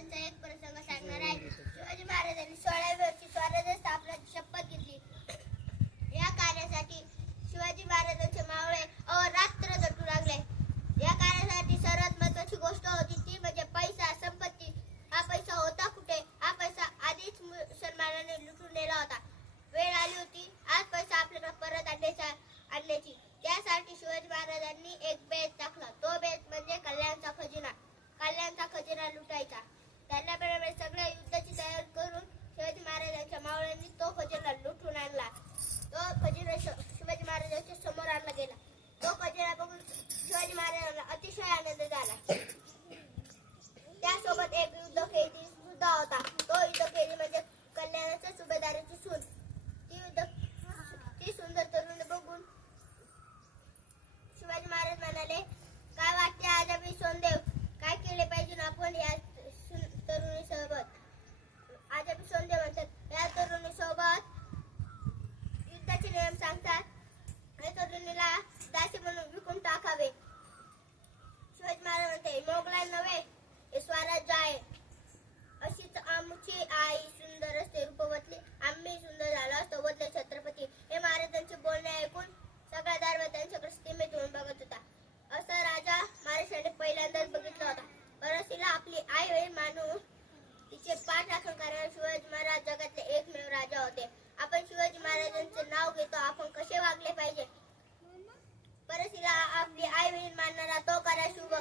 महाराजांचा एक प्रसंग सांगणार आहे. शिवाजी महाराजांनी 16व्या वर्षी स्वराज्य स्थापनेची शपथ घेतली. या कार्यासाठी शिवाजी महाराजांचे मावळे अहोरात्र झटू लागले. या कार्यासाठी सर्वात महत्वाची गोष्ट होती ती म्हणजे पैसा, संपत्ती. हा पैसा होता कुठे? हा पैसा आधीच मुसलमानांनी लुटून नेला होता. वेळ आली होती आज पैसा आपल्याला परत आणण्याची. त्यासाठी शिवाजी महाराजांनी एक बेत टाकला. तो बेत म्हणजे कल्याणचा खजिना. कल्याणचा खजिना लुटायचा. त्याच्याबरोबर सगळ्या युद्धाची तयारी करून शिवाजी महाराजांच्या मावळ्यांनी तो खजिना लुटून आणला. तो खजिना शिवाजी महाराजांच्या समोर आणला गेला. तो खजिना बघून शिवाजी महाराजांना अतिशय आनंद झाला. त्यासोबत एक युद्धखेळी सुद्धा होता. तो युद्धखेळी म्हणजे कल्याणाच्या सुभेदाराची सून. ती सुंदर तरुणी बघून शिवाजी महाराज म्हणाले, काय वाटते आजाबी सोनदेव, काय केले पाहिजे आपण या तरुणी सोबत? आजाबी सोनदेव म्हणतात, या तरुणी सोबत युद्धाचे नियम सांगतात. या तरुणीला दासी म्हणून विकून टाकावे. शिवाजी महाराज म्हणते, मोगलाई नव्हे, हे स्वराज्य आहे. अशीच आमची आई सुंदर असते रूपवतली, आम्ही सुंदर झालो असतो वदले छत्रपती. हे महाराजांचे बोलणे ऐकून सगळा दरबार त्यांच्याकडे स्थिमित होऊन बघत होता. असा राजा महाराष्ट्राने पहिल्यांदाच बघितला होता. परसिला आपली आई वडील मानून तिचे पाठ राखण करणारे शिवाजी महाराज जगातले एकमेव राजा होते. आपण शिवाजी महाराजांचे नाव घेतो, आपण कसे वागले पाहिजे? परसिला आपली आई वडील मानणारा तो करा शुभ